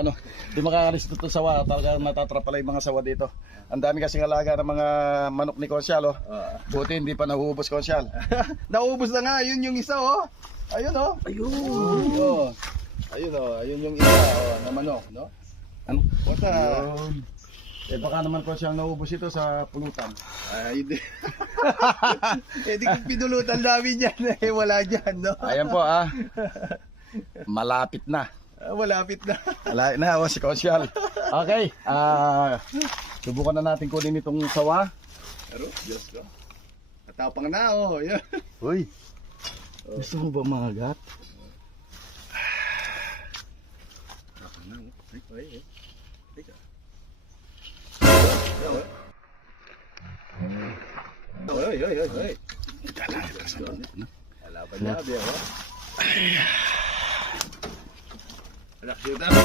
ano, di makakalis dito sa sawa. Talagang natatrap pala yung mga sawa dito. Ang dami kasing alaga ng mga manok ni Konsyal, oh. Buti hindi pa nahuhubos, Konsyal. Naubos na nga, yun yung isa oh. Ayun oh. Ayun. Oh. Ayun oh, ayun yung isa oh, na manok, no? Ano? Basta, eh baka naman Konsyal naubos ito sa pulutan. Ay, hindi. Eh di kung pinulutan namin yan, eh wala dyan, no? Ayan po ah. Malapit na. Malapit na. Malapit na oh, si Konsyal. Okay, subukan na natin kunin itong sawa. Pero, Diyos ko. Natapang na oh. Yan. Uy, gusto mo ba magat? Natapang na oh. Ay. Teka. Oy. Kalaban niya, biya oh. Alak dito.